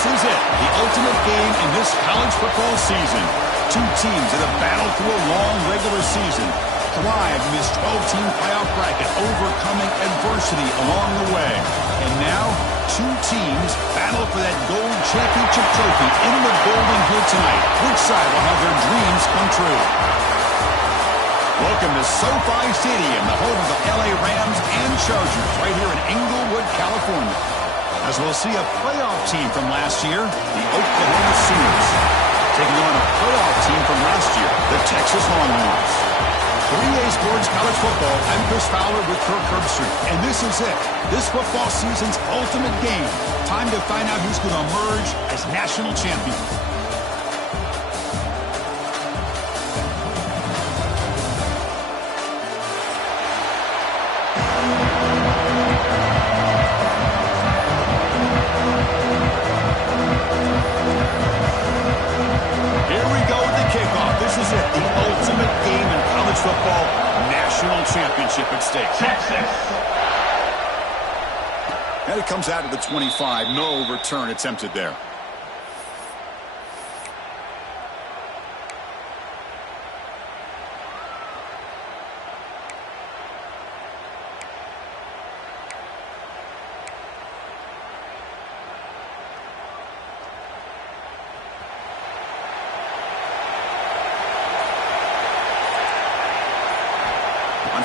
This is it, the ultimate game in this college football season. Two teams that have battled through a long regular season, thrived in this 12-team playoff bracket, overcoming adversity along the way. And now, two teams battle for that gold championship trophy in the Golden Hill tonight. Which side will have their dreams come true? Welcome to SoFi Stadium, the home of the LA Rams and Chargers, right here in Inglewood, California. As we'll see a playoff team from last year, the Oklahoma Sooners, taking on a playoff team from last year, the Texas Longhorns. 3A Sports College Football, I'm Chris Fowler with Kirk Herbstreit, and this is it. This football season's ultimate game. Time to find out who's going to emerge as national champion. Football national championship at stake. Texas. And it comes out of the 25. No return attempted there.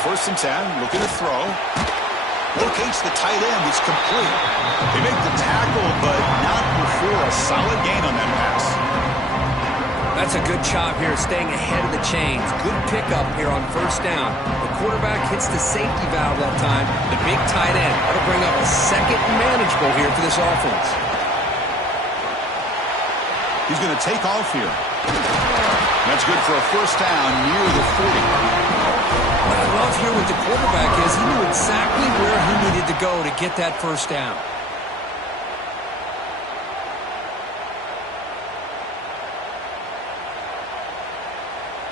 First and 10, looking to throw. Locates the tight end, it's complete. They make the tackle, but not before a solid gain on that pass. That's a good job here, staying ahead of the chains. Good pickup here on first down. The quarterback hits the safety valve that time. The big tight end ought to bring up a second manageable here for this offense. He's going to take off here. That's good for a first down near the 40. What I love here with the quarterback is he knew exactly where he needed to go to get that first down.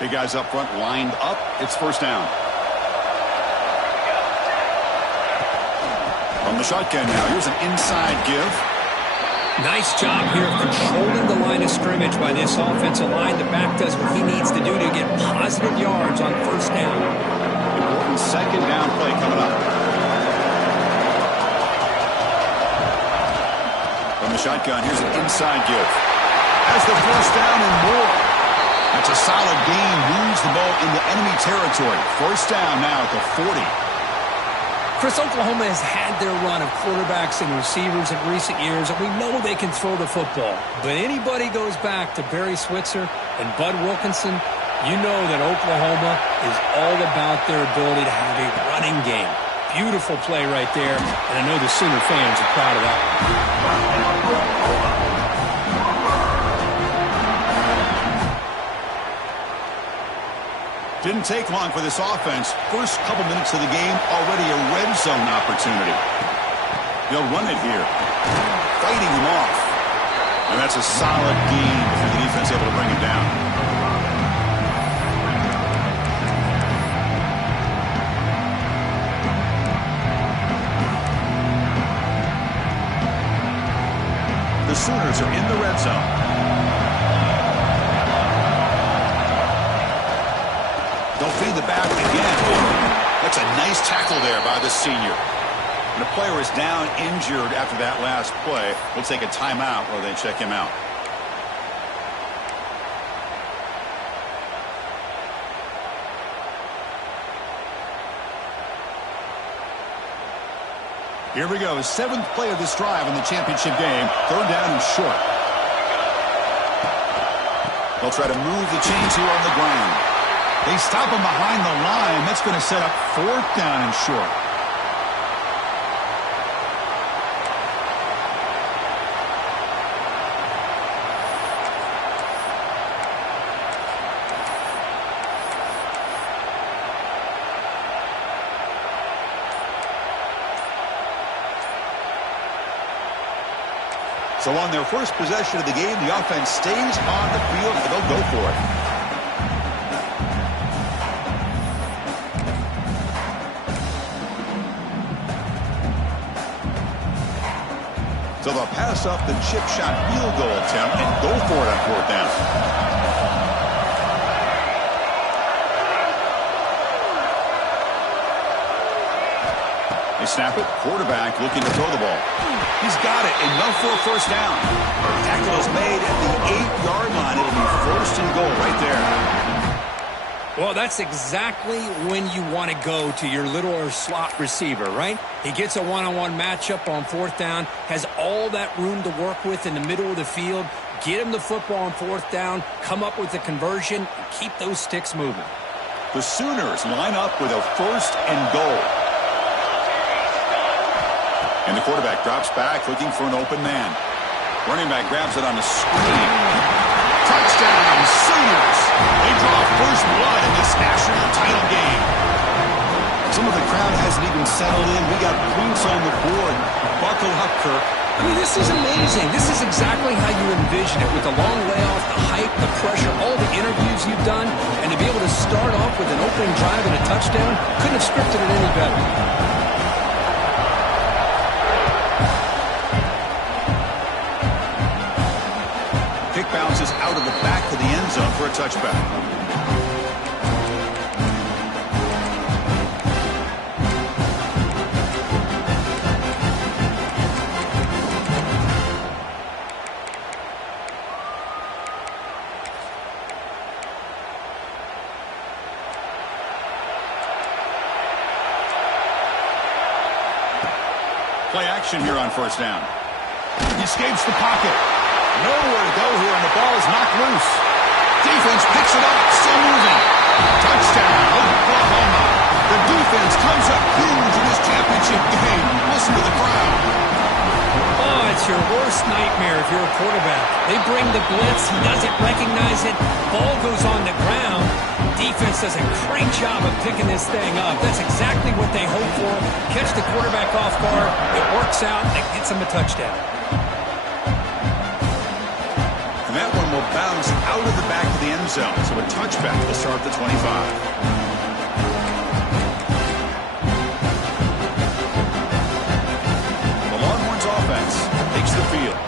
Big guys up front lined up. It's first down. From the shotgun now. Here's an inside give. Nice job here of controlling the line of scrimmage by this offensive line. The back does what he needs to do to get positive yards on first down. Important second down play coming up. From the shotgun, here's an inside give. Has the first down and more. That's a solid gain. Moves the ball into enemy territory. First down now at the 40. Chris, Oklahoma has had their run of quarterbacks and receivers in recent years, and we know they can throw the football. But anybody goes back to Barry Switzer and Bud Wilkinson, you know that Oklahoma is all about their ability to have a running game. Beautiful play right there, and I know the Sooner fans are proud of that. Didn't take long for this offense. First couple minutes of the game, already a red zone opportunity. They'll run it here. Fighting him off. And that's a solid gain before the defense able to bring him down. The Sooners are in the red zone. They'll feed the back again. That's a nice tackle there by the senior. And the player is down injured after that last play. We'll take a timeout while they check him out. Here we go. Seventh play of this drive in the championship game. Third down and short. They'll try to move the chains here on the ground. They stop him behind the line. That's going to set up fourth down and short. So on their first possession of the game, the offense stays on the field and they'll go for it. So they'll pass up the chip shot field goal attempt and go for it on 4th down. They snap it. Quarterback looking to throw the ball. He's got it. Enough for a first down. Tackle is made at the 8-yard line. It'll be 1st and goal right there. Well, that's exactly when you want to go to your little slot receiver, right? He gets a one-on-one matchup on 4th down, has all that room to work with in the middle of the field, get him the football on 4th down, come up with the conversion, and keep those sticks moving. The Sooners line up with a 1st and goal. And the quarterback drops back looking for an open man. Running back grabs it on the screen. Touchdown, Sooners! They draw first blood in this national title game. Some of the crowd hasn't even settled in. We got points on the board. Buckle up, Kirk. I mean, this is amazing. This is exactly how you envision it, with the long layoff, the hype, the pressure, all the interviews you've done, and to be able to start off with an opening drive and a touchdown, couldn't have scripted it any better. Bounces out of the back of the end zone for a touchback. Play action here on 1st down. He escapes the pocket. Nowhere to go here, and the ball is knocked loose. Defense picks it up, still moving. Touchdown, Oklahoma. The defense comes up huge in this championship game. Listen to the crowd. Oh, it's your worst nightmare if you're a quarterback. They bring the blitz, he doesn't recognize it, ball goes on the ground. Defense does a great job of picking this thing up. That's exactly what they hope for. Catch the quarterback off guard, it works out, and it gets them a touchdown. And that one will bounce out of the back of the end zone. So a touchback will start the 25. The Longhorns offense takes the field.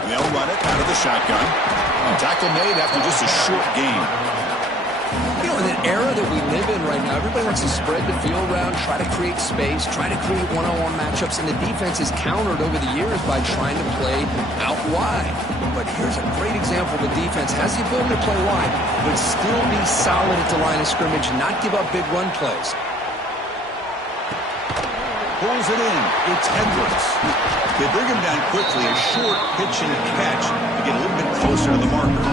And they'll run it out of the shotgun. Tackle made after just a short game. You know, in an era that we live in right now, everybody wants to spread the field around, try to create space, try to create one-on-one matchups, and the defense is countered over the years by trying to play out wide. But here's a great example. The defense has the ability to play wide, but still be solid at the line of scrimmage, not give up big run plays. Pulls it in. It's Edwards. They bring him down quickly. A short pitch and catch to get a little bit closer to the marker.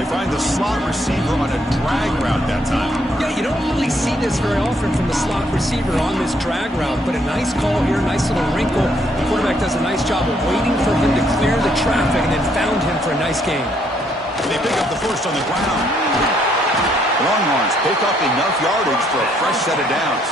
They find the slot receiver on a drag route that time. Yeah, you don't really see this very often from the slot receiver on this drag route, but a nice call here, nice little wrinkle. The quarterback does a nice job of waiting for him to clear the traffic and then found him for a nice gain. They pick up the first on the ground. Longhorns pick up enough yardage for a fresh set of downs.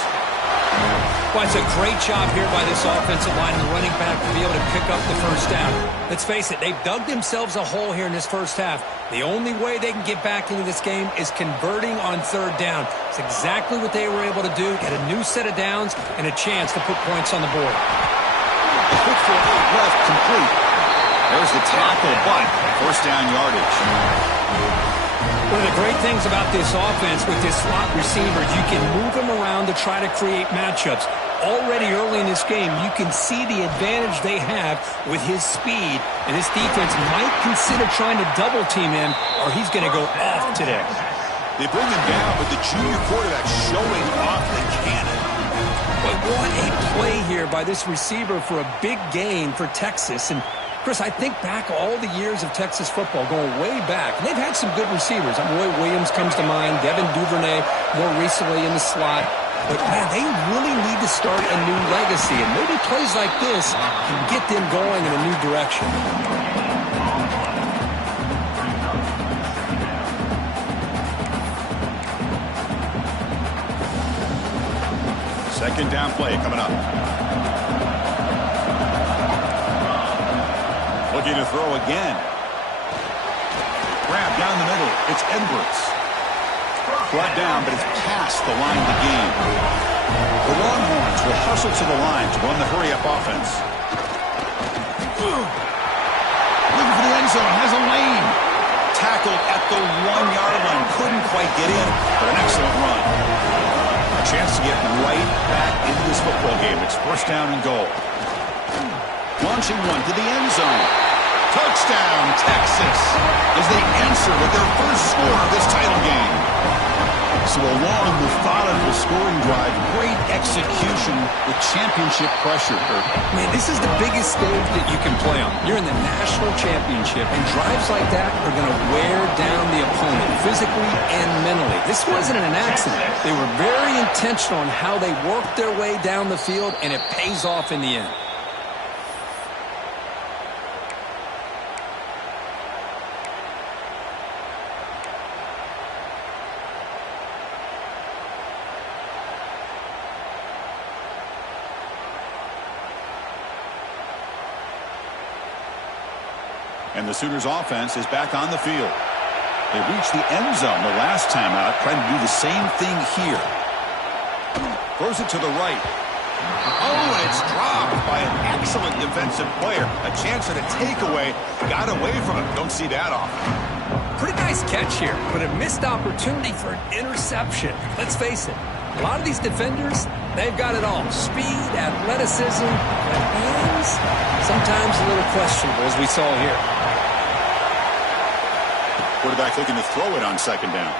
Well, it's a great job here by this offensive line and the running back to be able to pick up the first down. Let's face it, they've dug themselves a hole here in this first half. The only way they can get back into this game is converting on 3rd down. It's exactly what they were able to do, get a new set of downs and a chance to put points on the board. A quick throw out left, complete. There's the tackle, but first down yardage. One of the great things about this offense with this slot receiver, you can move them around to try to create matchups. Already early in this game, you can see the advantage they have with his speed, and this defense might consider trying to double team him, or he's going to go off today. They bring him down, but the junior quarterback showing off the cannon. But what a play here by this receiver for a big gain for Texas. And Chris, I think back all the years of Texas football, going way back, and they've had some good receivers. Roy Williams comes to mind, Devin Duvernay more recently in the slot. But, man, they really need to start a new legacy, and maybe plays like this can get them going in a new direction. Second down play coming up. Looking to throw again. Grab down the middle. It's Edwards. brought down, but it's past the line of the game. The Longhorns will hustle to the line to run the hurry-up offense. Looking for the end zone, has a lane. Tackled at the 1-yard line. Couldn't quite get in, but an excellent run. A chance to get right back into this football game. It's first down and goal. Launching one to the end zone. Touchdown, Texas, as they answer with their first score of this title game. So a long, methodical scoring drive. Great execution with championship pressure. Man, this is the biggest stage that you can play on. You're in the national championship, and drives like that are going to wear down the opponent physically and mentally. This wasn't an accident. They were very intentional on how they worked their way down the field, and it pays off in the end. And the Sooners offense is back on the field. They reached the end zone the last time out, trying to do the same thing here. Throws it to the right. Oh, and it's dropped by an excellent defensive player. A chance at a takeaway. Got away from him. Don't see that often. Pretty nice catch here, but a missed opportunity for an interception. Let's face it, a lot of these defenders, they've got it all. Speed, athleticism, but hands, sometimes a little questionable, as we saw here. Quarterback looking to throw it on second down.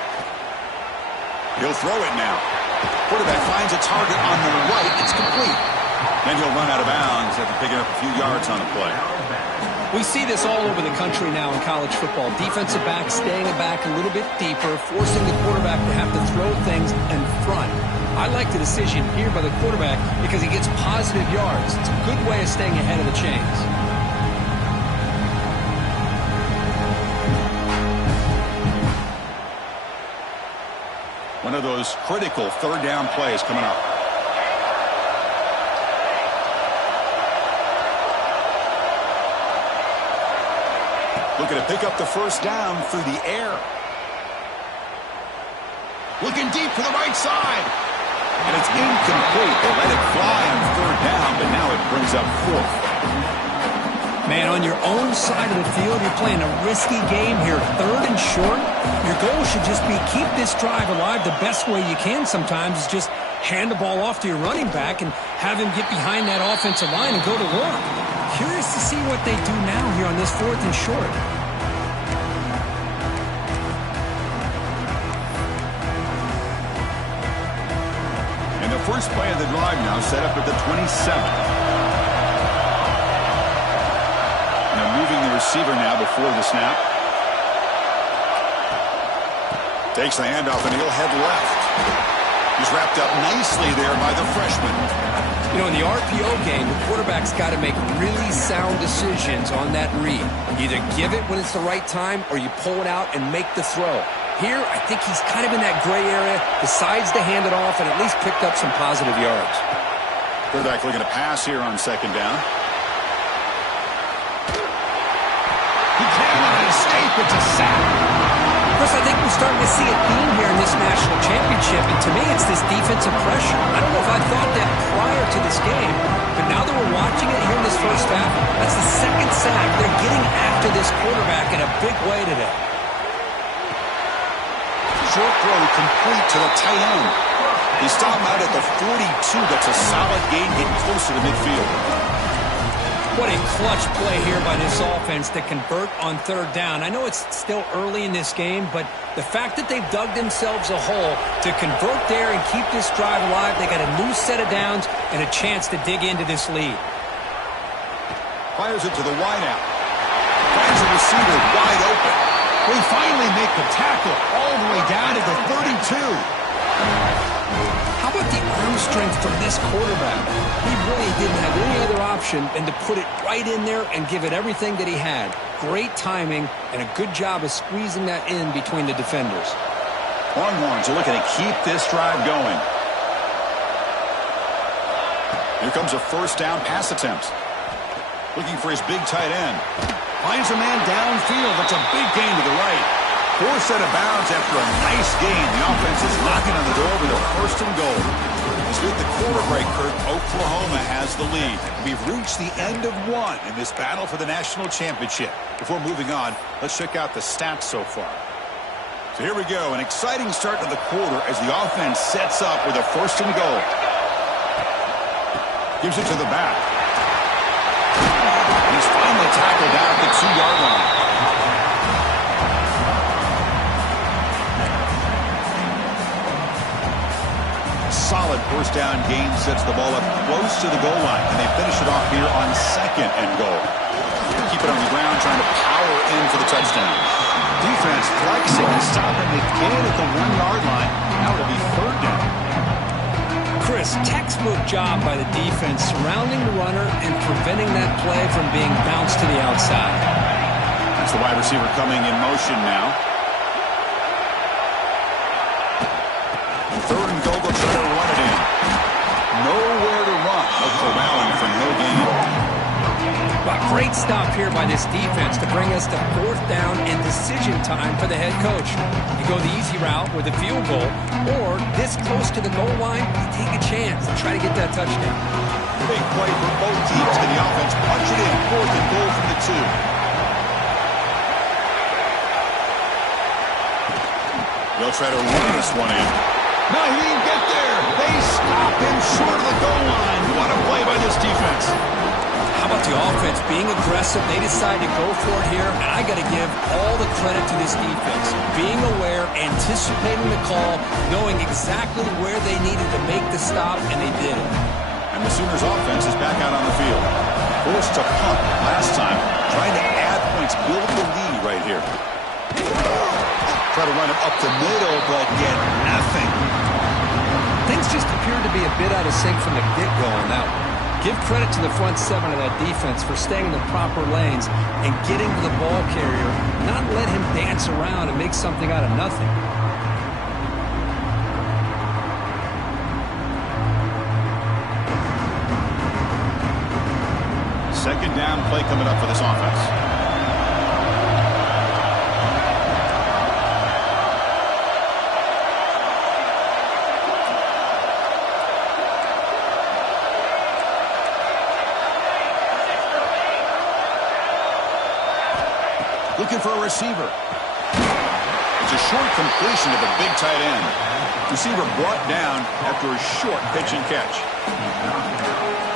He'll throw it now. Quarterback finds a target on the right. It's complete. Then he'll run out of bounds after picking up a few yards on the play. We see this all over the country now in college football. Defensive backs staying back a little bit deeper, forcing the quarterback to have to throw things in front. I like the decision here by the quarterback because he gets positive yards. It's a good way of staying ahead of the chains. One of those critical third down plays coming up. Looking to pick up the first down through the air. Looking deep for the right side. And it's incomplete. They let it fly on third down, but now it brings up fourth. Man, on your own side of the field, you're playing a risky game here. Third and short. Your goal should just be keep this drive alive the best way you can sometimes is just hand the ball off to your running back and have him get behind that offensive line and go to work. Curious to see what they do now here on this fourth and short. And the first play of the drive now set up at the 27. Moving the receiver now before the snap. Takes the handoff and he'll head left. He's wrapped up nicely there by the freshman. You know, in the RPO game, the quarterback's got to make really sound decisions on that read. Either give it when it's the right time or you pull it out and make the throw. Here, I think he's kind of in that gray area, decides to hand it off and at least picked up some positive yards. Quarterback looking to pass here on second down. It's a sack. Chris, I think we're starting to see a theme here in this national championship, and to me it's this defensive pressure. I don't know if I thought that prior to this game, but now that we're watching it here in this first half, that's the second sack. They're getting after this quarterback in a big way today. Short throw complete to the tight end. He stopped out at the 42. That's a solid gain, getting closer to midfield. What a clutch play here by this offense to convert on third down. I know it's still early in this game, but the fact that they've dug themselves a hole to convert there and keep this drive alive, they got a new set of downs and a chance to dig into this lead. Fires it to the wideout. Finds a receiver wide open. We finally make the tackle all the way down to the 32. How about the arm strength from this quarterback? He really didn't have any other option than to put it right in there and give it everything that he had. Great timing and a good job of squeezing that in between the defenders. Longhorns are looking to keep this drive going. Here comes a first down pass attempt. Looking for his big tight end. Finds a man downfield. That's a big gain to the right. Forced out of bounds after a nice gain. The offense is knocking on the door with a first and goal. As we hit the quarter break, Kurt, Oklahoma has the lead. We've reached the end of one in this battle for the national championship. Before moving on, let's check out the stats so far. So here we go, an exciting start to the quarter as the offense sets up with a first and goal. Gives it to the back. And he's finally tackled down at the 2-yard line. Solid first down gain sets the ball up close to the goal line, and they finish it off here on second and goal. Keep it on the ground, trying to power in for the touchdown. Defense flexing and stopping again at the 1-yard line. Now it'll be third down. Chris, textbook job by the defense surrounding the runner and preventing that play from being bounced to the outside. That's the wide receiver coming in motion now. Third and goal, they'll try to run it in. Nowhere to run. No corralling for no gain. Well, great stop here by this defense to bring us to fourth down and decision time for the head coach. You go the easy route with a field goal, or this close to the goal line, you take a chance and try to get that touchdown. Big play for both teams. Can the offense punch it in? Fourth and goal from the 2. They'll try to run this one in. No, he didn't get there. They stop him short of the goal line. What a play by this defense. How about the offense being aggressive? They decide to go for it here, and I got to give all the credit to this defense. Being aware, anticipating the call, knowing exactly where they needed to make the stop, and they did it. And the Sooners offense is back out on the field. Forced to punt last time, trying to add points, build the lead right here. Try to run it up the middle, but get nothing. Things just appeared to be a bit out of sync from the get-go on that one. Give credit to the front seven of that defense for staying in the proper lanes and getting to the ball carrier, not let him dance around and make something out of nothing. Second down play coming up for this offense. Looking for a receiver. It's a short completion to the big tight end. Receiver brought down after a short pitch and catch.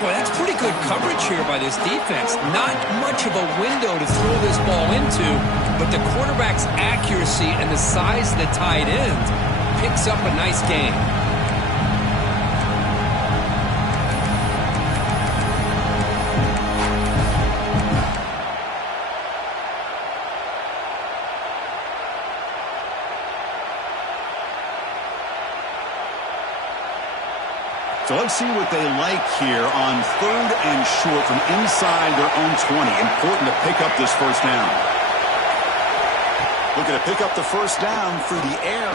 Boy, that's pretty good coverage here by this defense. Not much of a window to throw this ball into, but the quarterback's accuracy and the size of the tight end picks up a nice gain. So let's see what they like here on third and short from inside their own 20. Important to pick up this first down. Looking to pick up the first down through the air.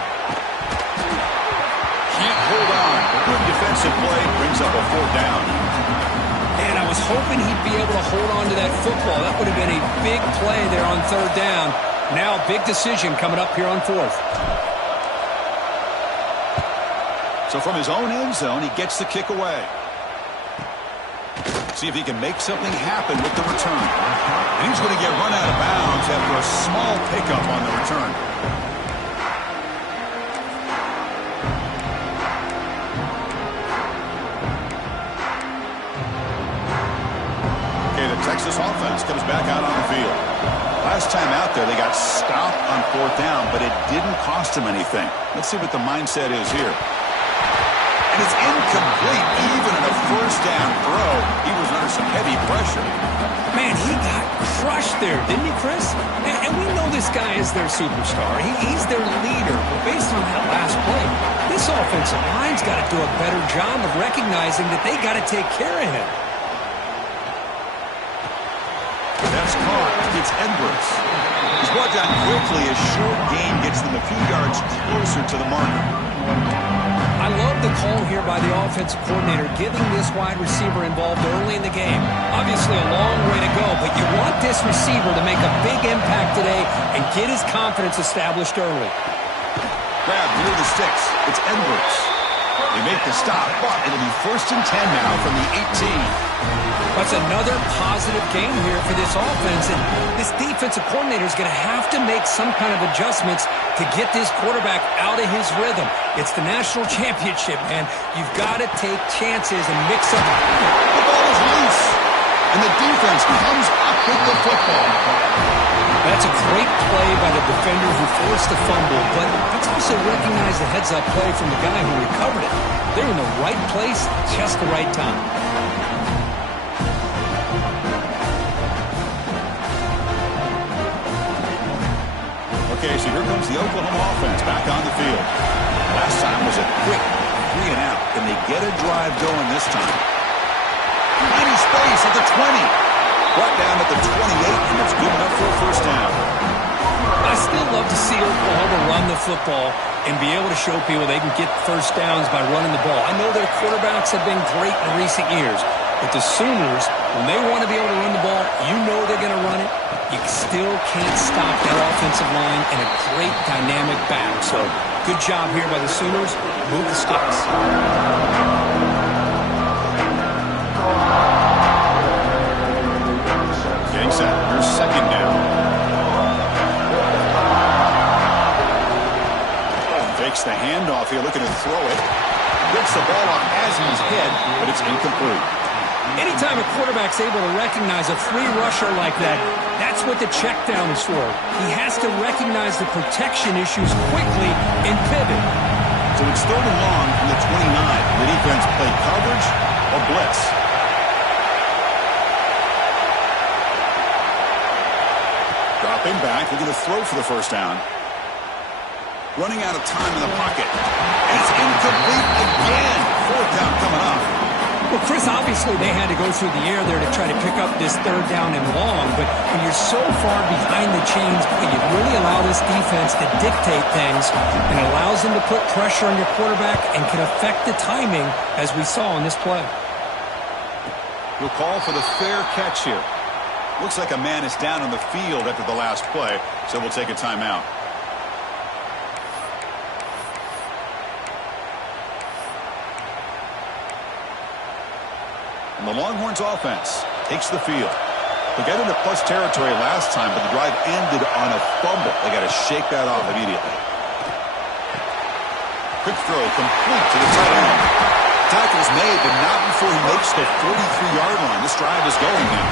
Can't hold on. A good defensive play brings up a fourth down. And I was hoping he'd be able to hold on to that football. That would have been a big play there on third down. Now a big decision coming up here on fourth. So from his own end zone, he gets the kick away. See if he can make something happen with the return. And he's going to get run out of bounds after a small pickup on the return. Okay, the Texas offense comes back out on the field. Last time out there, they got stopped on fourth down, but it didn't cost them anything. Let's see what the mindset is here. And it's incomplete. Even in a first down throw, he was under some heavy pressure. Man, he got crushed there, didn't he, Chris? And we know this guy is their superstar. He's their leader. But based on that last play, this offensive line's got to do a better job of recognizing that they got to take care of him. That's caught. It's Edwards. He's brought down quickly. A short gain gets them a few yards closer to the marker. I love the call here by the offensive coordinator, getting this wide receiver involved early in the game. Obviously a long way to go, but you want this receiver to make a big impact today and get his confidence established early. Grab near the sticks. It's Edwards. They make the stop, but it'll be 1st and 10 now from the 18. That's another positive game here for this offense, and this defensive coordinator is going to have to make some kind of adjustments to get this quarterback out of his rhythm. It's the national championship, man. You've got to take chances and mix up. The ball is loose, and the defense comes up with the football. That's a great play by the defender who forced the fumble, but let's also recognize the heads-up play from the guy who recovered it. They're in the right place, just the right time. Okay, so here comes the Oklahoma offense back on the field. Last time was a quick 3 and out. Can they get a drive going this time? Tiny space at the 20. Brought down at the 28, and it's good enough for a 1st down. I still love to see Oklahoma run the football and be able to show people they can get 1st downs by running the ball. I know their quarterbacks have been great in recent years, but the Sooners, when they want to be able to run the ball, you know they're going to run it. You still can't stop that offensive line and a great dynamic back. So good job here by the Sooners. Move the sticks. Getting set. Here's 2nd down. Fakes the handoff here, looking to throw it. Gets the ball off Asman's head, but it's incomplete. Anytime a quarterback's able to recognize a free rusher like that, that's what the check down is for. He has to recognize the protection issues quickly and pivot. So it's 3rd and long from the 29. The defense play coverage or blitz. Dropping back, looking to throw for the 1st down. Running out of time in the pocket. And it's incomplete again. 4th down coming up. Well, Chris, obviously they had to go through the air there to try to pick up this 3rd down and long, but when you're so far behind the chains, you really allow this defense to dictate things and allows them to put pressure on your quarterback and can affect the timing, as we saw in this play. We'll call for the fair catch here. Looks like a man is down on the field after the last play, so we'll take a timeout. And the Longhorns offense takes the field. They got into plus territory last time, but the drive ended on a fumble. They got to shake that off immediately. Quick throw complete to the tight end. Tackle's made, but not before he makes the 43-yard line. This drive is going now.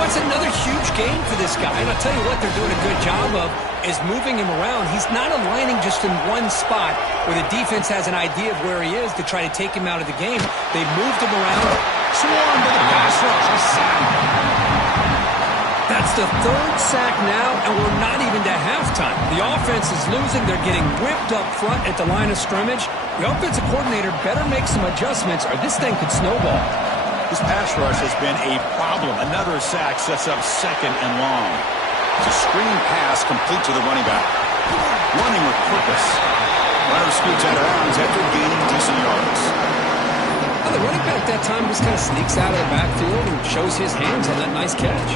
That's another huge game for this guy, and I'll tell you what they're doing a good job of is moving him around. He's not aligning just in one spot where the defense has an idea of where he is to try to take him out of the game. They've moved him around. Swarmed to the pass rush. A sack. That's the 3rd sack now, and we're not even to halftime. The offense is losing. They're getting whipped up front at the line of scrimmage. The offensive coordinator better make some adjustments or this thing could snowball. This pass rush has been a problem. Another sack sets up 2nd and long. It's a screen pass complete to the running back. Running with purpose. Runner scoots out of bounds after gaining decent yards. Well, the running back that time just kind of sneaks out of the backfield and shows his hands on that nice catch.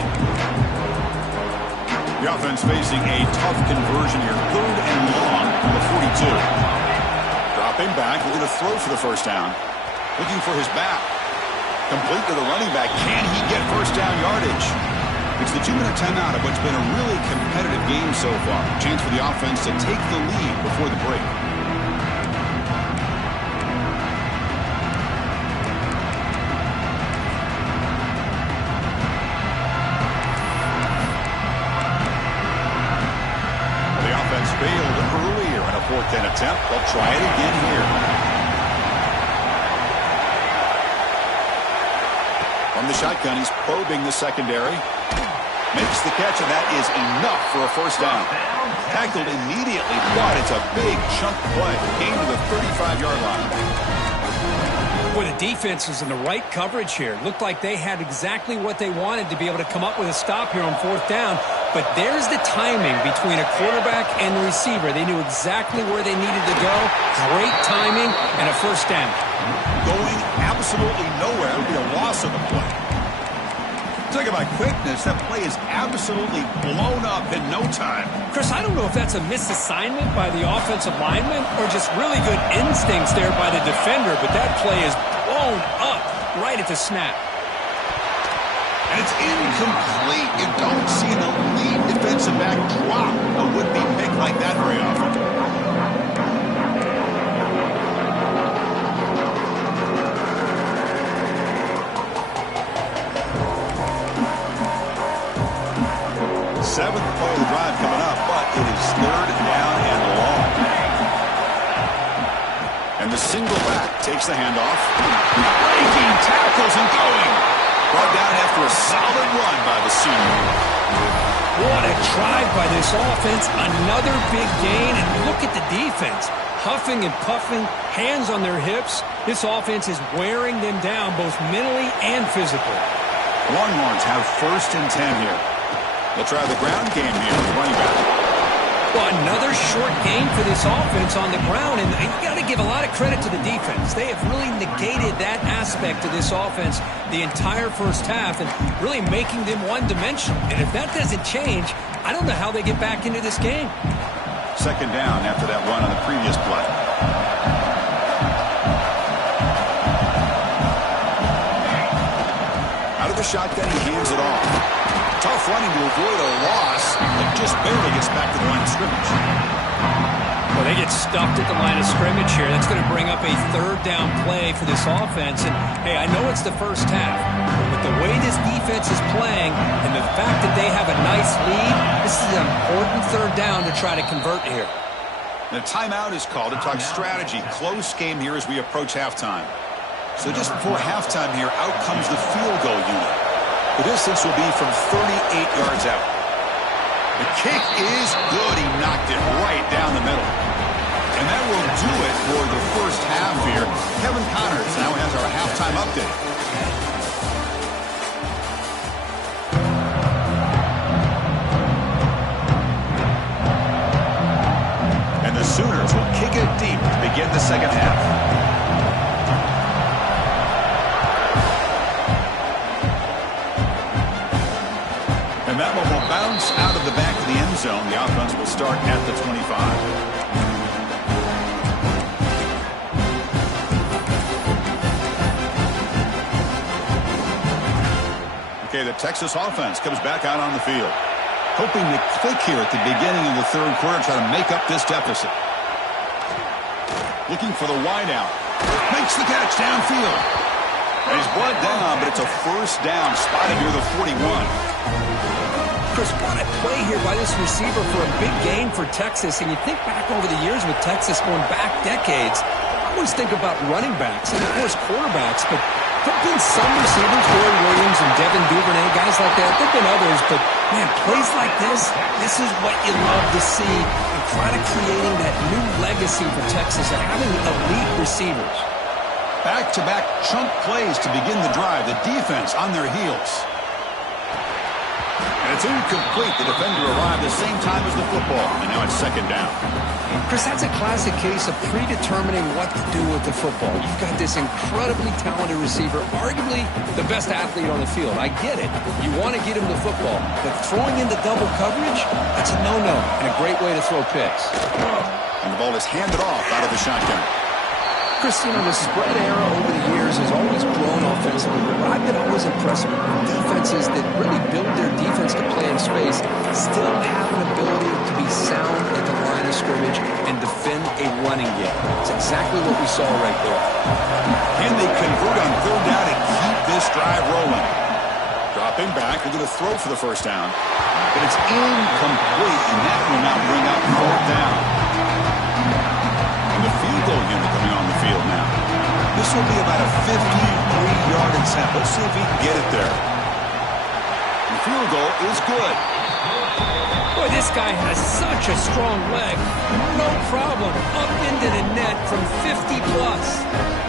The offense facing a tough conversion here. 3rd and long from the 42. Dropping back, looking to throw for the 1st down. Looking for his back. Complete to the running back. Can he get 1st down yardage? It's the 2-minute timeout of what's been a really competitive game so far. Chance for the offense to take the lead before the break. The offense failed earlier in a 4th down attempt. They'll try it again here. From the shotgun, he's probing the secondary. Makes the catch, and that is enough for a 1st down. Tackled immediately, but it's a big chunk play. Gain to the 35-yard line. Boy, the defense was in the right coverage here. Looked like they had exactly what they wanted to be able to come up with a stop here on fourth down. But there's the timing between a quarterback and the receiver. They knew exactly where they needed to go. Great timing and a first down. Going absolutely nowhere. It would be a loss of the play. Talk about quickness. That play is absolutely blown up in no time. Chris, I don't know if that's a misassignment by the offensive lineman or just really good instincts there by the defender, but that play is blown up right at the snap. And it's incomplete. You don't see an elite defensive back drop a would-be pick like that very often. Seventh play of the drive coming up, but it is third down and long. And the single back takes the handoff. Breaking tackles and going. Brought down after a solid run by the senior. What a drive by this offense. Another big gain, and look at the defense. Huffing and puffing, hands on their hips. This offense is wearing them down both mentally and physically. Longhorns have 1st and 10 here. They'll try the ground game here with the running back. Well, another short game for this offense on the ground, and you got to give a lot of credit to the defense. They have really negated that aspect of this offense the entire first half and really making them one-dimensional. And if that doesn't change, I don't know how they get back into this game. Second down after that run on the previous play. Out of the shotgun, he hands it off. Tough running to avoid a loss, but just barely gets back to the line of scrimmage. Well, they get stuffed at the line of scrimmage here. That's going to bring up a third down play for this offense. And, hey, I know it's the first half, but the way this defense is playing and the fact that they have a nice lead, this is an important third down to try to convert here. The timeout is called to talk strategy. Close game here as we approach halftime. So just before halftime here, out comes the field goal unit. The distance will be from 38 yards out. The kick is good. He knocked it right down the middle. And that will do it for the first half here. Kevin Connors now has our halftime update. And the Sooners will kick it deep to begin the second half. And that one will bounce out of the back of the end zone. The offense will start at the 25. Okay, the Texas offense comes back out on the field. Hoping to click here at the beginning of the third quarter, try to make up this deficit. Looking for the wideout. Makes the catch downfield. And he's brought down, but it's a first down spotted near the 41. Chris, what a play here by this receiver for a big gain for Texas. And you think back over the years with Texas going back decades, I always think about running backs and, of course, quarterbacks. But there have been some receivers, Corey Williams and Devin Duvernay, guys like that. There have been others. But, man, plays like this is what you love to see. And kind of creating that new legacy for Texas of having elite receivers. Back-to-back chunk plays to begin the drive. The defense on their heels. And it's incomplete. The defender arrived the same time as the football. And now it's second down. Chris, that's a classic case of predetermining what to do with the football. You've got this incredibly talented receiver, arguably the best athlete on the field. I get it. You want to get him the football. But throwing into double coverage, that's a no-no and a great way to throw picks. And the ball is handed off out of the shotgun. Chris, you know, the spread era over the years has always grown offensively, but I've been always impressed with defenses that really build their defense to play in space, still have an ability to be sound at the line of scrimmage and defend a running game. It's exactly what we saw right there. Can they convert on third down and keep this drive rolling? Dropping back, they're going to throw for the first down, but it's incomplete, and that will now bring up fourth down. And the field goal unit coming on the field now. This will be about a 53-yard attempt. Let's see if he can get it there. The field goal is good. Boy, This guy has such a strong leg. No problem. Up into the net from 50 plus.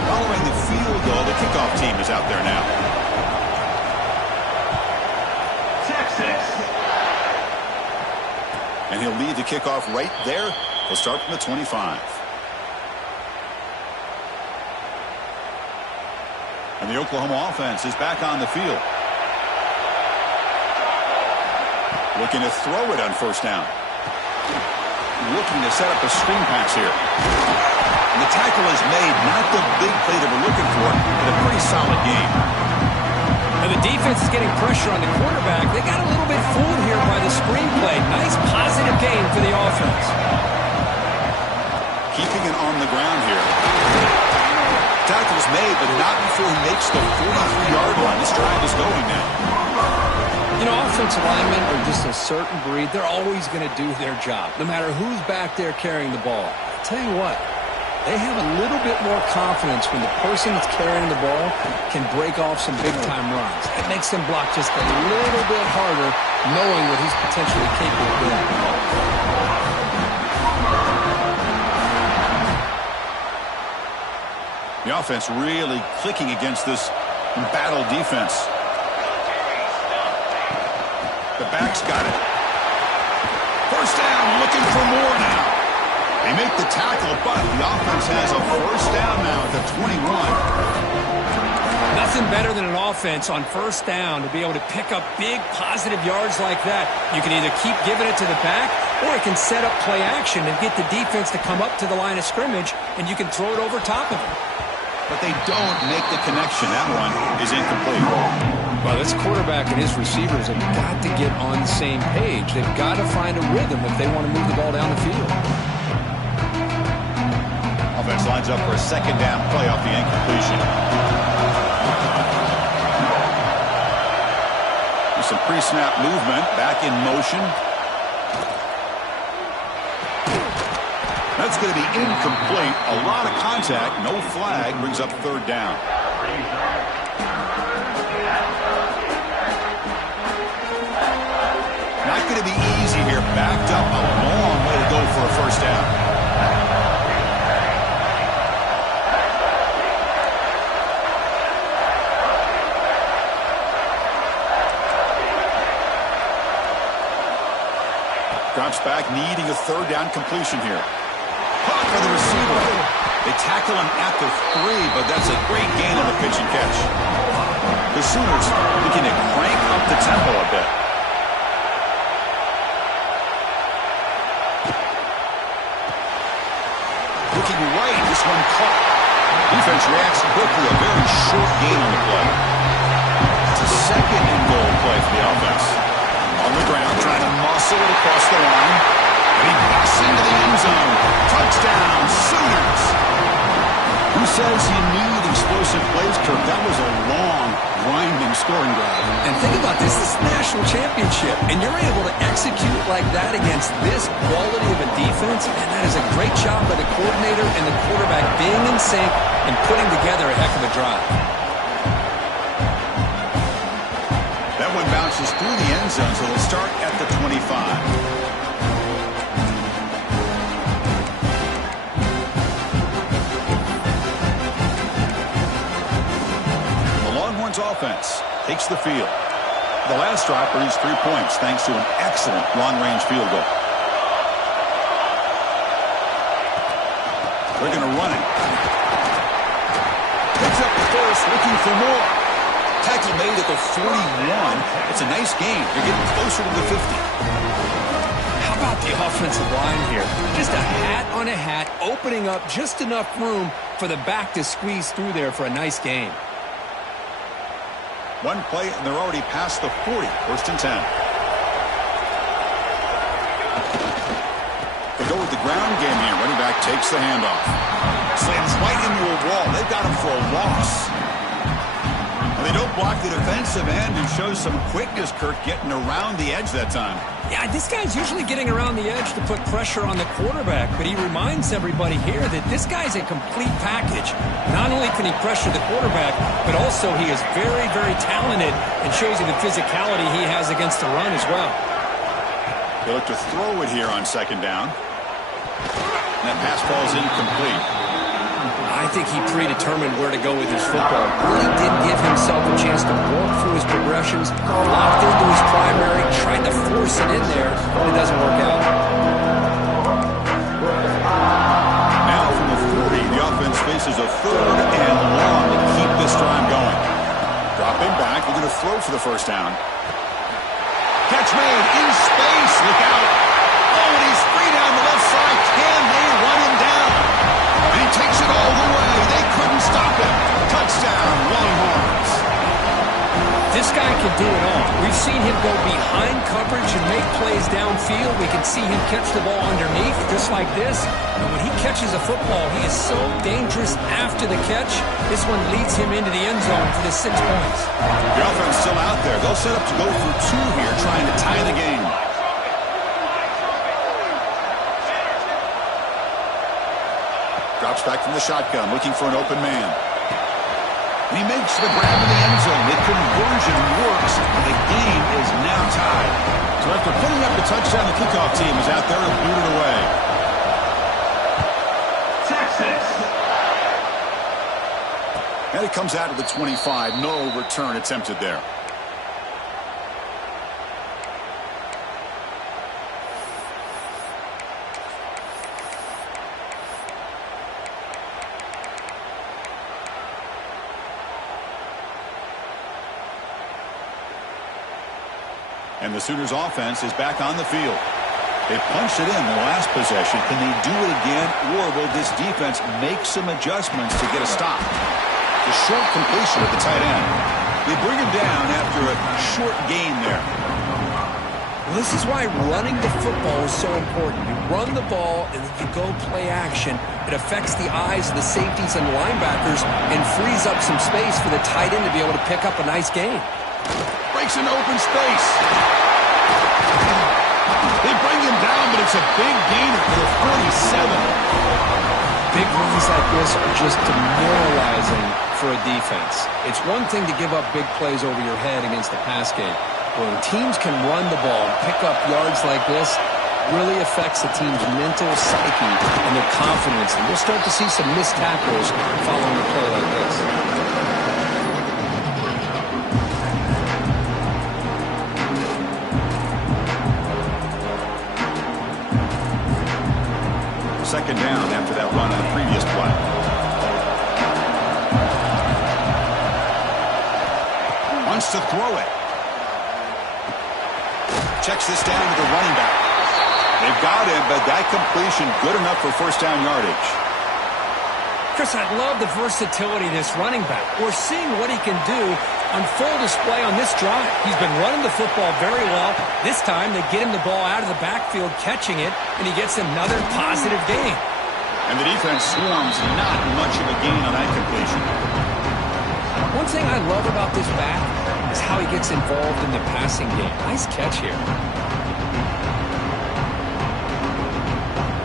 Following the field goal, the kickoff team is out there now. Texas. And he'll lead the kickoff right there. He'll start from the 25. And the Oklahoma offense is back on the field. Looking to throw it on first down. Looking to set up a screen pass here. And the tackle is made. Not the big play that we're looking for, but a pretty solid game. And the defense is getting pressure on the quarterback. They got a little bit fooled here by the screen play. Nice positive game for the offense. Keeping it on the ground here. Tackle's made, but not before he makes the 43-yard line. This drive is going now. You know, offensive linemen are just a certain breed. They're always going to do their job, no matter who's back there carrying the ball. I'll tell you what, they have a little bit more confidence when the person that's carrying the ball can break off some big-time runs. It makes them block just a little bit harder, knowing what he's potentially capable of doing. The offense really clicking against this embattled defense. The back's got it. First down, looking for more now. They make the tackle, but the offense has a first down now at the 21. Nothing better than an offense on first down to be able to pick up big positive yards like that. You can either keep giving it to the back, or it can set up play action and get the defense to come up to the line of scrimmage, and you can throw it over top of them. But they don't make the connection. That one is incomplete. Well, this quarterback and his receivers have got to get on the same page. They've got to find a rhythm if they want to move the ball down the field. Offense lines up for a second down play off the incompletion. There's some pre-snap movement. Back in motion. That's going to be incomplete. A lot of contact. No flag. Brings up third down. Not going to be easy here. Backed up a long way to go for a first down. Drops back, needing a third down completion here. Caught for the receiver. They tackle him at the 3, but that's a great gain on the pitch and catch. The Sooners looking to crank up the tempo a bit. Looking right, this one caught. Defense reacts quickly, a very short gain on the play. It's a second and goal play for the offense. On the ground, trying to muscle it across the line. And he busts into the end zone. Touchdown, Sooners. Who says you need explosive plays, Kirk? That was a long, grinding scoring drive. And think about this. This is the national championship, and you're able to execute like that against this quality of a defense, and that is a great job by the coordinator and the quarterback being in sync and putting together a heck of a drive. That one bounces through the end zone, so they'll start at the 25. Offense takes the field. The last drive produced 3 points thanks to an excellent long-range field goal. They're going to run it. Picks up the first, looking for more. Tackle made at the 41. It's a nice game. They're getting closer to the 50. How about the offensive line here? Just a hat on a hat, opening up just enough room for the back to squeeze through there for a nice game. One play, and they're already past the 40. First and 10. They go with the ground game here. Running back takes the handoff. Slams right into a wall. They've got him for a loss. And they don't block the defensive end and shows some quickness, Kirk, getting around the edge that time. Yeah, this guy's usually getting around the edge to put pressure on the quarterback, but he reminds everybody here that this guy's a complete package. Not only can he pressure the quarterback, but also he is very, very talented and shows you the physicality he has against the run as well. They look to throw it here on second down. And that pass falls incomplete. I think he predetermined where to go with his football. Really did give himself a chance to walk through his progressions, locked into his primary, tried to force it in there, but it doesn't work out. Now from the 40, the offense faces a third and long to keep this drive going. Dropping back, we're going to throw for the first down. Catch made in space. Look out. Oh, and he's free down the left side. Can they run him down? And he takes it all the way. They couldn't stop him. Touchdown, Longhorns. This guy can do it all. We've seen him go behind coverage and make plays downfield. We can see him catch the ball underneath, just like this. And when he catches a football, he is so dangerous after the catch. This one leads him into the end zone for the 6 points. The offense still out there. They'll set up to go for 2 here, trying to tie the game. Drops back from the shotgun, looking for an open man. And he makes the grab in the end zone. The conversion works. The game is now tied. So after putting up the touchdown, the kickoff team is out there and boot it away. Texas. And it comes out to the 25. No return attempted there. And the Sooners offense is back on the field. They punched it in the last possession. Can they do it again, or will this defense make some adjustments to get a stop? The short completion at the tight end. They bring him down after a short gain there. Well, this is why running the football is so important. You run the ball and then you go play action. It affects the eyes of the safeties and linebackers and frees up some space for the tight end to be able to pick up a nice gain. Breaks into open space. They bring him down, but it's a big gainer for the 47. Big runs like this are just demoralizing for a defense. It's one thing to give up big plays over your head against the pass game. When teams can run the ball and pick up yards like this, really affects the team's mental psyche and their confidence. And we'll start to see some missed tackles following a play like this. Second down after that run on the previous play. Wants to throw it. Checks this down to the running back. They've got him, but that completion good enough for first down yardage. Chris, I love the versatility of this running back. We're seeing what he can do on full display on this drive. He's been running the football very well. This time, they get him the ball out of the backfield, catching it, and he gets another positive gain. And the defense swarms not much of a gain on that completion. One thing I love about this back is how he gets involved in the passing game. Nice catch here.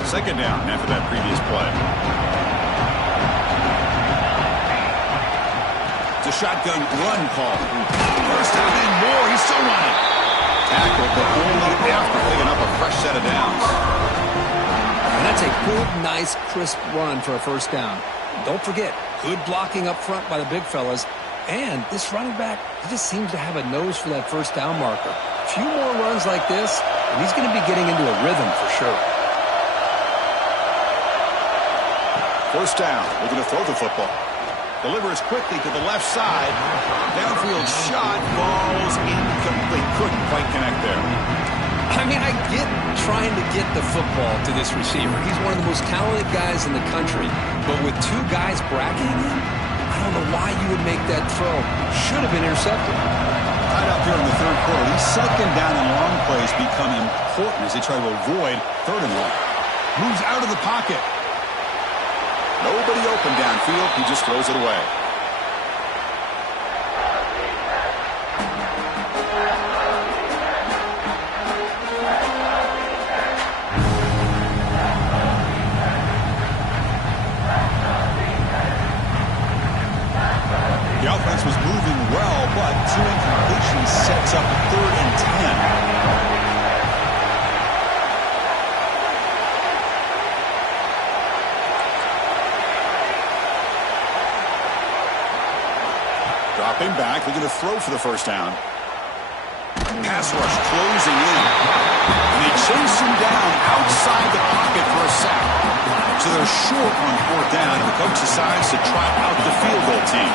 Second down after that previous play. It's a shotgun run call. First down and more. He's still running. Tackle, but only after picking up a fresh set of downs. And that's a good, nice, crisp run for a first down. Don't forget, good blocking up front by the big fellas. And this running back, he just seems to have a nose for that first down marker. A few more runs like this, and he's going to be getting into a rhythm for sure. First down, looking to throw the football. Delivers quickly to the left side. Downfield shot, falls incomplete. Couldn't quite connect there. I mean, I get trying to get the football to this receiver. He's one of the most talented guys in the country. But with two guys bracketing him, I don't know why you would make that throw. Should have been intercepted. Tied up here in the third quarter. These second down and long plays become important as they try to avoid third and long. Moves out of the pocket. Nobody open downfield. He just throws it away. The offense was moving well, but two incompletions sets up 3rd and 10. Dropping back, looking to throw for the first down. Pass rush closing in. And they chase him down outside the pocket for a sack. So they're short on fourth down, and the coach decides to try out the field goal team.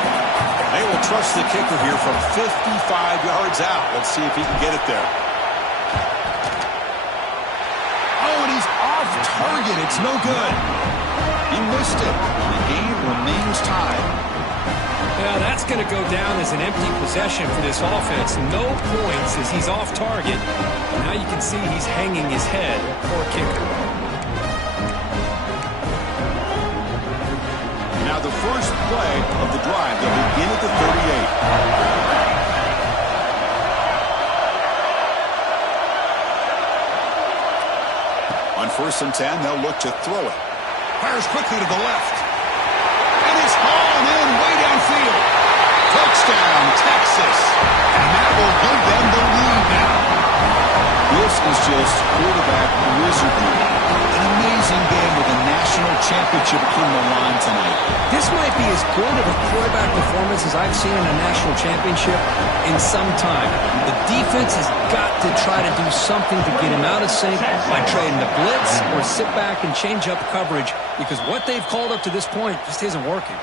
They will trust the kicker here from 55 yards out. Let's see if he can get it there. Oh, and he's off target. It's no good. He missed it. The game remains tied. Well, that's going to go down as an empty possession for this offense. No points as he's off target. Now you can see he's hanging his head. Poor kicker. Now the first play of the drive. They'll begin at the 38. On 1st and 10, they'll look to throw it. Fires quickly to the left. And it's hauled in way downfield. Touchdown, Texas. And that will give them the lead now. This is just quarterback wizardry. An amazing game with a national championship on the line tonight. This might be as good of a quarterback performance as I've seen in a national championship in some time. The defense has got to try to do something to get him out of sync by trading the blitz or sit back and change up coverage, because what they've called up to this point just isn't working.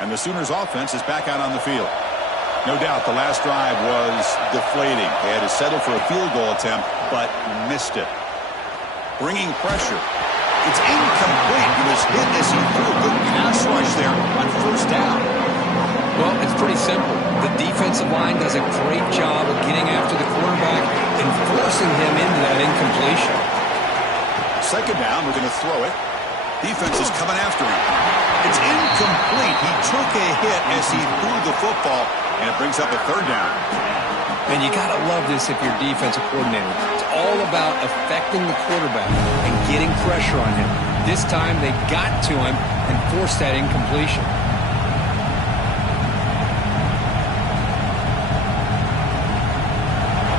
And the Sooners offense is back out on the field. No doubt the last drive was deflating. They had to settle for a field goal attempt, but missed it. Bringing pressure. It's incomplete. He was hit as he threw a good pass rush there on first down. Well, it's pretty simple. The defensive line does a great job of getting after the quarterback and forcing him into that incompletion. Second down, we're going to throw it. Defense is coming after him. It's incomplete. He took a hit as he threw the football, and it brings up a third down. And you got to love this if you're defensive coordinator. It's all about affecting the quarterback and getting pressure on him. This time they got to him and forced that incompletion.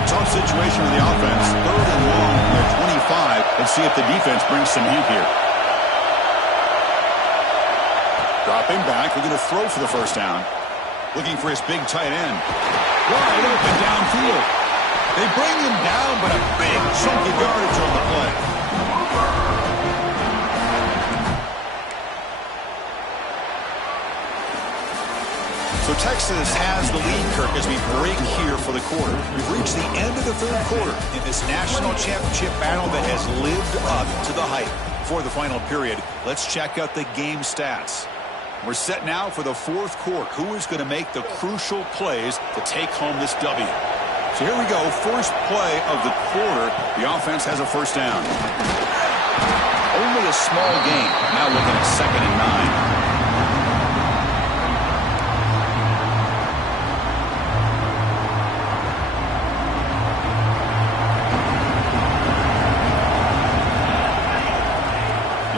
Tough situation with the offense. 3rd and long from their 25. Let's see if the defense brings some heat here. Dropping back, looking to throw for the first down. Looking for his big tight end. Wide open downfield. They bring him down, but a big chunk of yardage on the play. So Texas has the lead, Kirk, as we break here for the quarter. We've reached the end of the 3rd quarter in this national championship battle that has lived up to the hype. For the final period, let's check out the game stats. We're set now for the 4th quarter. Who is going to make the crucial plays to take home this W? So here we go. First play of the quarter. The offense has a first down. Only a small gain. Now looking at 2nd and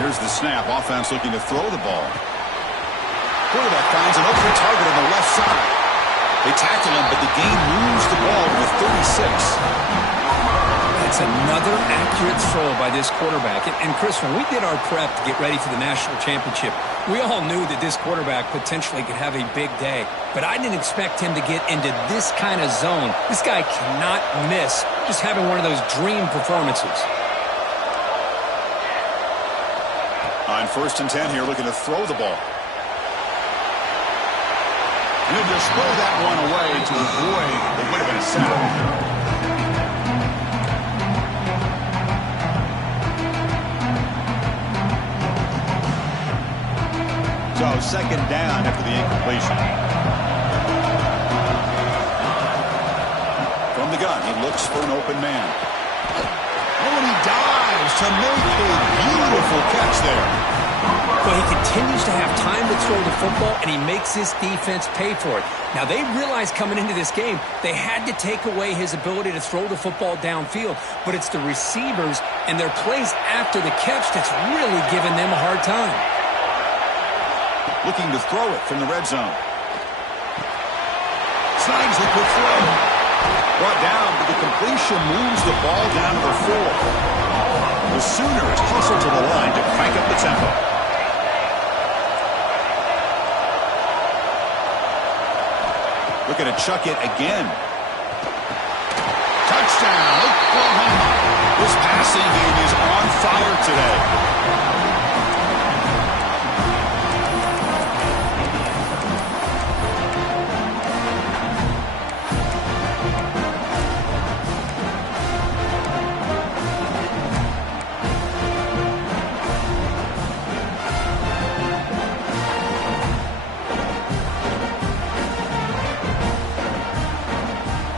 9. Here's the snap. Offense looking to throw the ball. Quarterback finds an open target on the left side. They tackle him, but the gain moves the ball to the 36. That's another accurate throw by this quarterback. And Chris, when we did our prep to get ready for the national championship, we all knew that this quarterback potentially could have a big day. But I didn't expect him to get into this kind of zone. This guy cannot miss just having one of those dream performances. On 1st and 10 here, looking to throw the ball. He'll just throw that one away to avoid what would have been a sack. So 2nd down after the incompletion. From the gun, he looks for an open man. Oh, and he dives to make a beautiful catch there. But he continues to have time to throw the football, and he makes this defense pay for it. Now, they realized coming into this game they had to take away his ability to throw the football downfield, but it's the receivers and their plays after the catch that's really giving them a hard time. Looking to throw it from the red zone. Snags the quick throw. Brought down, but the completion moves the ball down to the 4. The Sooners hustle to the line to crank up the tempo. Looking to chuck it again. Touchdown, Oklahoma. This passing game is on fire today.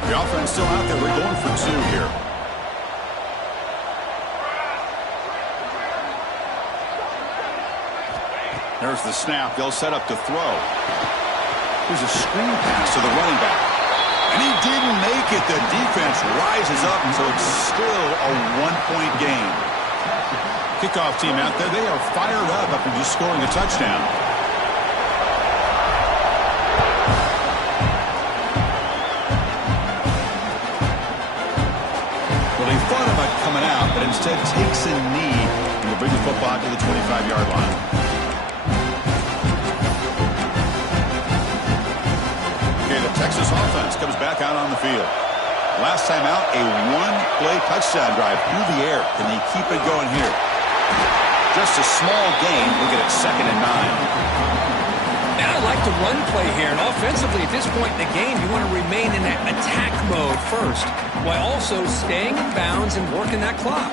The offense still out there. We're going for two here. There's the snap. They'll set up to throw. Here's a screen pass to the running back. And he didn't make it. The defense rises up, so it's still a one-point game. Kickoff team out there. They are fired up after just scoring a touchdown. He thought about coming out, but instead takes a knee and will bring the football to the 25-yard line. Okay, the Texas offense comes back out on the field. Last time out, a one-play touchdown drive through the air. Can they keep it going here? Just a small gain. We'll get it 2nd and 9. And I like the run play here. And offensively, at this point in the game, you want to remain in that attack mode first, while also staying in bounds and working that clock.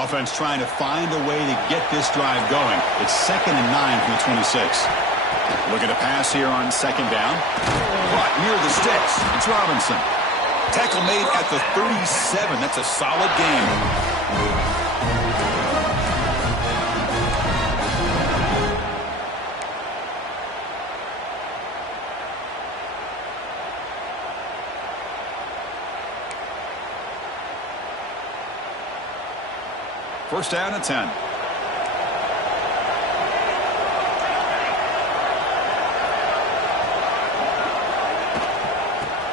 Offense trying to find a way to get this drive going. It's 2nd and 9 from the 26. Look at a pass here on 2nd down. Brought near the sticks. It's Robinson. Tackle made at the 37. That's a solid game. First down and 10.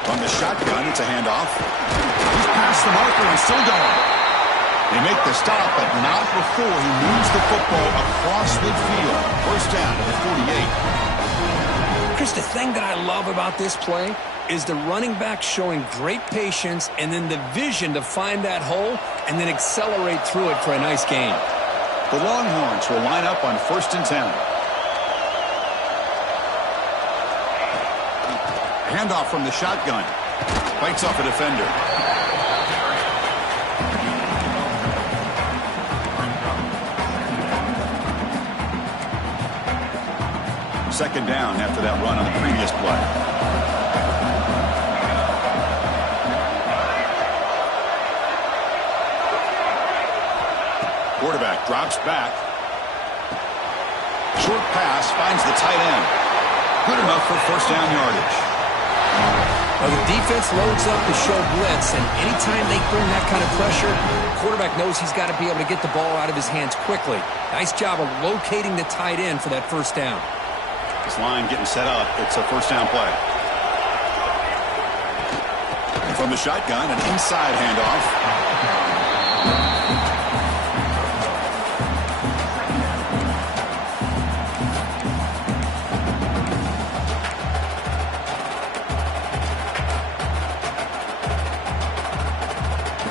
From the shotgun, it's a handoff. He's past the marker and still going. They make the stop, but not before he moves the football across midfield. First down to the 48. Chris, the thing that I love about this play is the running back showing great patience and then the vision to find that hole and then accelerate through it for a nice gain. The Longhorns will line up on 1st and 10. Handoff from the shotgun. Bites off a defender. Second down after that run on the previous play. Quarterback drops back. Short pass finds the tight end. Good enough for first down yardage. Well, the defense loads up to show blitz, and anytime they bring that kind of pressure, the quarterback knows he's got to be able to get the ball out of his hands quickly. Nice job of locating the tight end for that first down. This line getting set up. It's a first down play. From the shotgun, an inside handoff.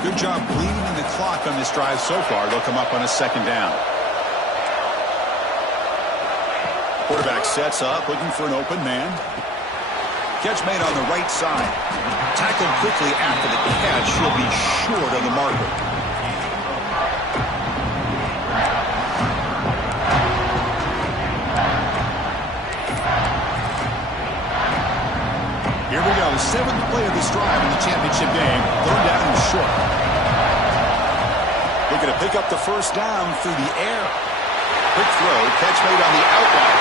Good job bleeding the clock on this drive so far. They'll come up on a 2nd down. Quarterback sets up, looking for an open man. Catch made on the right side. Tackled quickly after the catch. He'll be short of the marker. Here we go. 7th play of this drive in the championship game. Third down and short. Looking to pick up the first down through the air. Quick throw. Catch made on the outlet.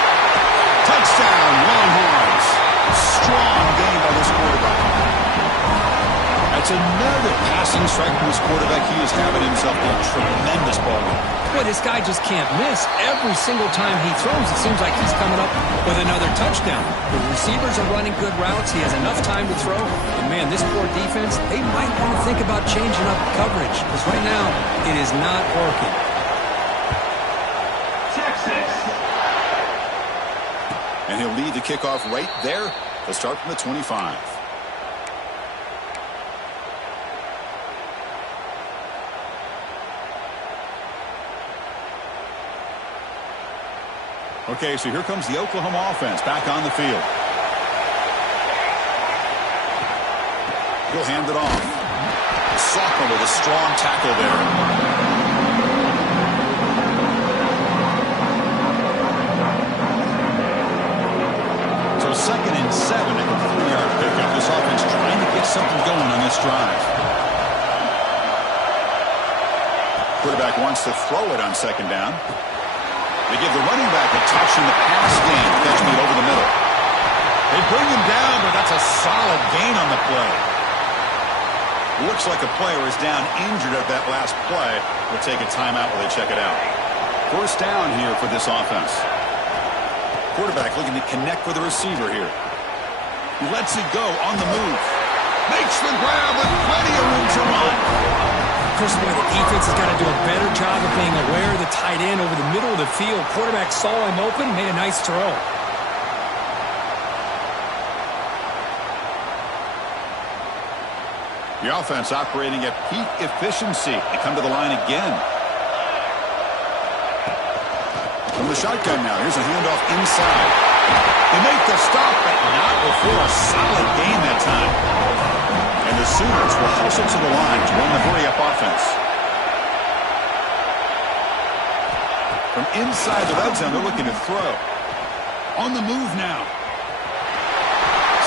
Touchdown, Longhorns. Strong game by this quarterback. At That's another passing strike from his quarterback. He is having himself a tremendous ball game. Boy, this guy just can't miss. Every single time he throws, it seems like he's coming up with another touchdown. The receivers are running good routes. He has enough time to throw. And, man, this poor defense, they might want to think about changing up coverage because right now it is not working. And he'll lead the kickoff right there. They'll start from the 25. Okay, so here comes the Oklahoma offense back on the field. He'll hand it off. The sophomore with a strong tackle there. So 2nd and 7 at the 3-yard pickup. This offense trying to get something going on this drive. Quarterback wants to throw it on 2nd down. They give the running back a touch in the pass game. Catch me over the middle. They bring him down, but that's a solid gain on the play. Looks like a player is down injured at that last play. We'll take a timeout while they check it out. 1st down here for this offense. Quarterback looking to connect with the receiver here. He lets it go on the move. Makes the grab with plenty of room to run. Chris, boy, the defense has got to do a better job of being aware of the tight end over the middle of the field. Quarterback saw him open, made a nice throw. The offense operating at peak efficiency. They come to the line again. From the shotgun now. Here's a handoff inside. They make the stop, but not before a solid gain that time. And the Sooners will hustle to the line to run the hurry-up offense. From inside the red zone, they're looking to throw. On the move now.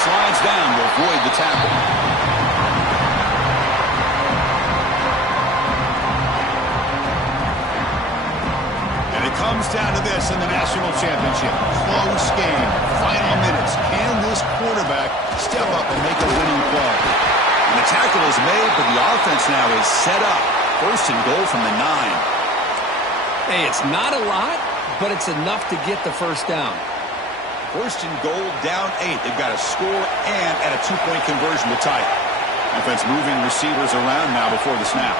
Slides down to avoid the tackle. And it comes down to this in the national championship. Close game. Final minutes. Can this quarterback step up and make a winning play? And the tackle is made, but the offense now is set up. 1st and goal from the 9. Hey, it's not a lot, but it's enough to get the 1st down. 1st and goal, down 8. They've got to score and at a 2-point conversion to tie it. Offense moving receivers around now before the snap.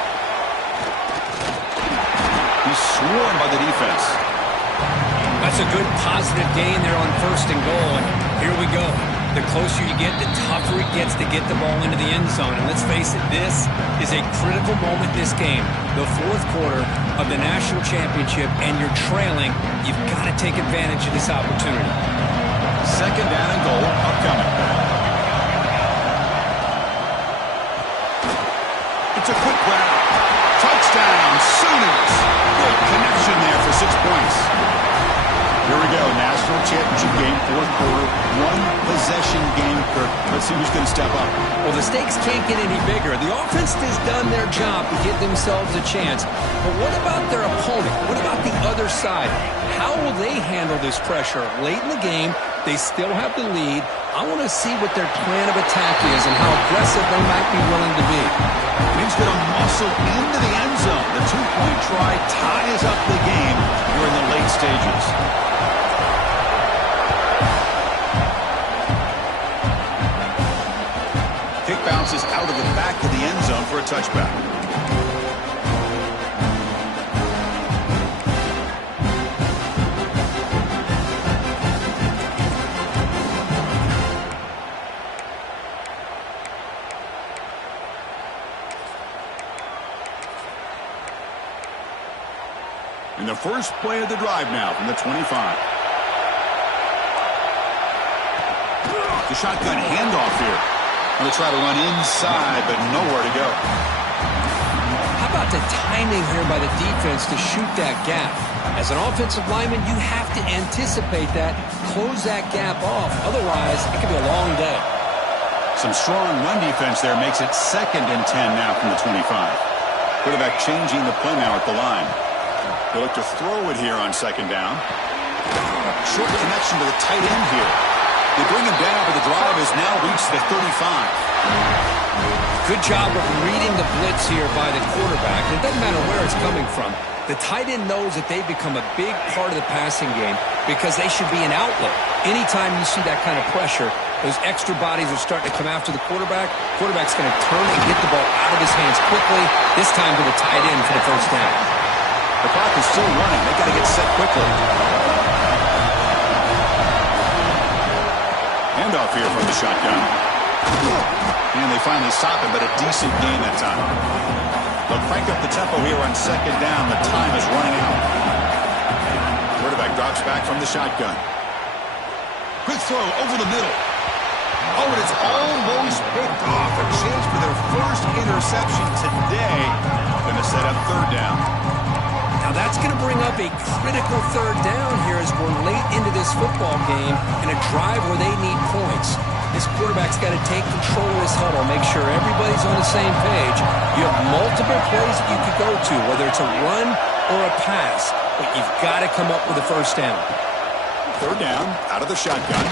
He's swarmed by the defense. That's a good positive gain there on 1st and goal. And here we go. The closer you get, the tougher it gets to get the ball into the end zone. And let's face it, this is a critical moment in this game. The 4th quarter of the national championship, and you're trailing. You've got to take advantage of this opportunity. 2nd down and goal upcoming. It's a quick grab. Touchdown, Sooners. Good connection there for 6 points. Here we go, national championship game, 4th quarter, 1-possession game. Kirk, let's see who's going to step up. Well, the stakes can't get any bigger. The offense has done their job to give themselves a chance. But what about their opponent? What about the other side? How will they handle this pressure? Late in the game, they still have the lead. I want to see what their plan of attack is and how aggressive they might be willing to be. And he's going to muscle into the end zone. The 2-point try ties up the game during the late stages. Kick bounces out of the back of the end zone for a touchback. And the first play of the drive now from the 25. The shotgun handoff here. Going to try to run inside, but nowhere to go. How about the timing here by the defense to shoot that gap? As an offensive lineman, you have to anticipate that, close that gap off. Otherwise, it could be a long day. Some strong run defense there makes it 2nd and 10 now from the 25. Quarterback changing the play now at the line. They look to throw it here on 2nd down. Short connection to the tight end here. They bring him down, but the drive has now reached the 35. Good job of reading the blitz here by the quarterback. It doesn't matter where it's coming from. The tight end knows that they've become a big part of the passing game because they should be an outlet. Anytime you see that kind of pressure, those extra bodies are starting to come after the quarterback. Quarterback's going to turn and get the ball out of his hands quickly, this time to the tight end for the first down. The clock is still running. They got to get set quickly. Handoff here from the shotgun. And they finally stop him, but a decent gain that time. They'll crank up the tempo here on second down. The time is running out. Quarterback drops back from the shotgun. Quick throw over the middle. Oh, and it's almost picked off. A chance for their first interception today. Going to set up third down. Now that's going to bring up a critical third down here as we're late into this football game in a drive where they need points. This quarterback's got to take control of this huddle, make sure everybody's on the same page. You have multiple plays that you could go to, whether it's a run or a pass, but you've got to come up with a first down. Third down, out of the shotgun.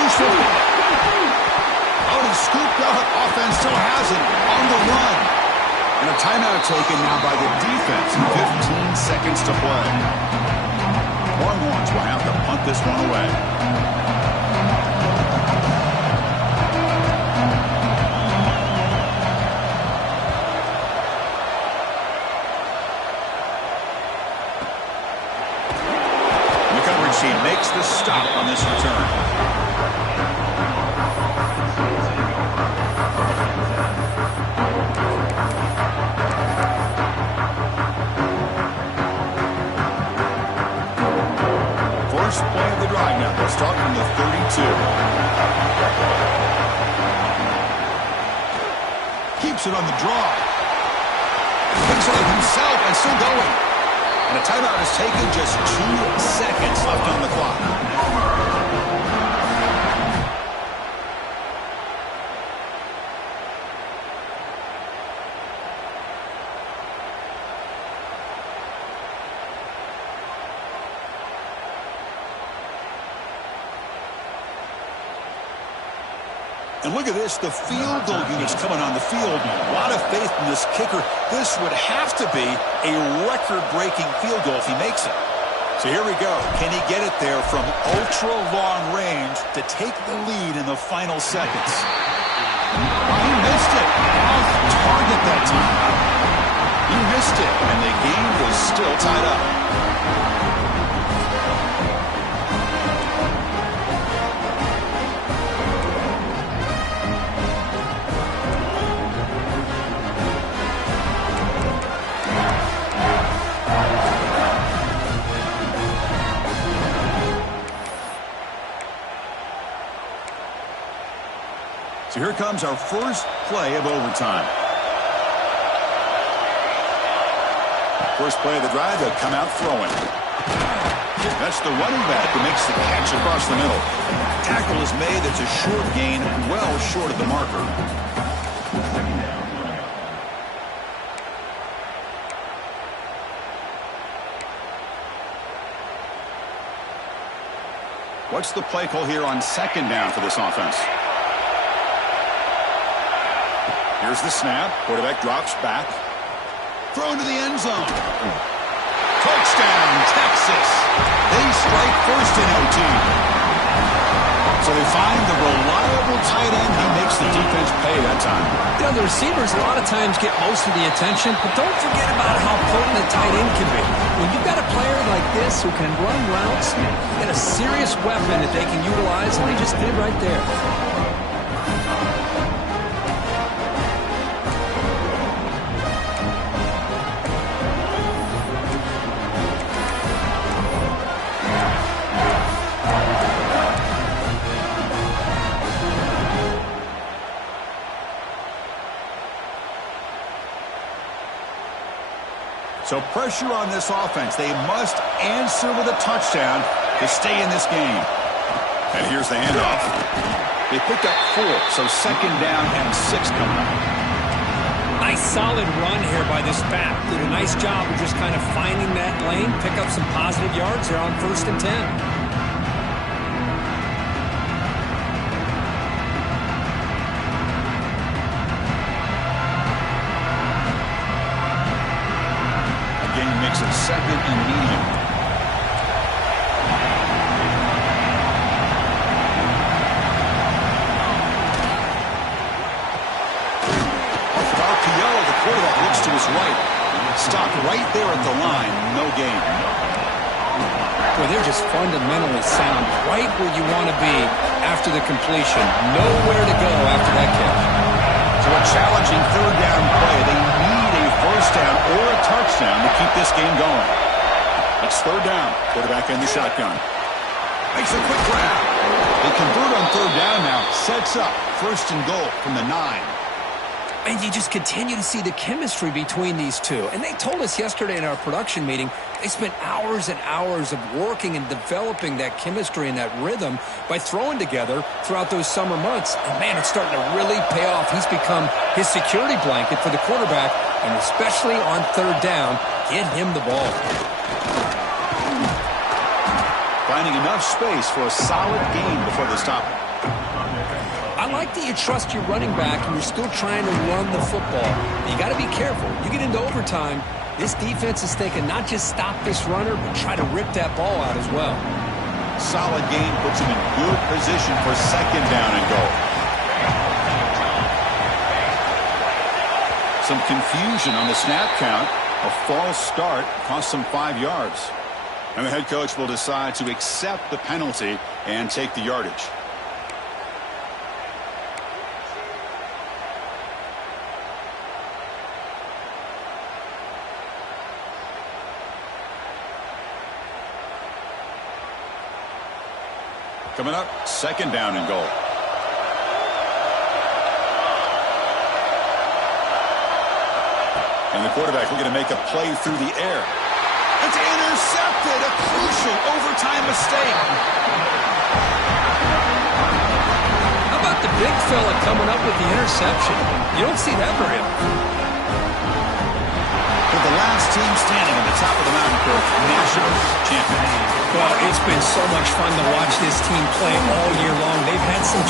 Loose foot. Oh, he's scooped up. Offense still has it on the run. And a timeout taken now by the defense. 15 seconds to play. Longhorns will have to punt this one away. She makes the stop on this return. First play of the drive now. They'll start from the 32. Keeps it on the draw. Picks it up himself and still going. And a timeout is taken, just 2 seconds left on the clock. And look at this, the field goal units coming on the field. A lot of faith in this kicker. This would have to be a record-breaking field goal if he makes it. So here we go. Can he get it there from ultra-long range to take the lead in the final seconds? Oh, he missed it. Off target that time. He missed it, and the game was still tied up. So here comes our first play of overtime. First play of the drive, they'll come out throwing. That's the running back who makes the catch across the middle. Tackle is made. It's a short gain, well short of the marker. What's the play call here on second down for this offense? Here's the snap. Quarterback drops back. Throw into the end zone. Touchdown, Texas. They strike first in OT. So they find the reliable tight end. He makes the defense pay that time. You know, the receivers a lot of times get most of the attention, but don't forget about how potent the tight end can be. When you've got a player like this who can run routes, you got a serious weapon that they can utilize, and they just did right there. So pressure on this offense. They must answer with a touchdown to stay in this game. And here's the handoff. They picked up 4, so second down and 6 coming up. Nice solid run here by this back. Did a nice job of just kind of finding that lane, pick up some positive yards there on 1st and 10. Stopped right there at the line. No gain. Well, they're just fundamentally sound right where you want to be after the completion. Nowhere to go after that catch. So a challenging third down play. They need a first down or a touchdown to keep this game going. It's third down. Quarterback in the shotgun. Makes a quick grab. They convert on third down now. Sets up first and goal from the 9. And you just continue to see the chemistry between these two. And they told us yesterday in our production meeting, they spent hours and hours of working and developing that chemistry and that rhythm by throwing together throughout those summer months. And, man, it's starting to really pay off. He's become his security blanket for the quarterback, and especially on third down, get him the ball. Finding enough space for a solid gain before the stop. I like that you trust your running back and you're still trying to run the football. You got to be careful. You get into overtime, this defense is thinking not just stop this runner, but try to rip that ball out as well. Solid gain puts him in good position for second down and goal. Some confusion on the snap count. A false start cost them 5 yards. And the head coach will decide to accept the penalty and take the yardage. Coming up, second down and goal. And the quarterback looking to make a play through the air. It's intercepted, a crucial overtime mistake. How about the big fella coming up with the interception? You don't see that very often. With the last team standing at the top of the mountain, Kirk, national champions. Well, it's been so much fun to watch this team play all year long. They've had some challenges.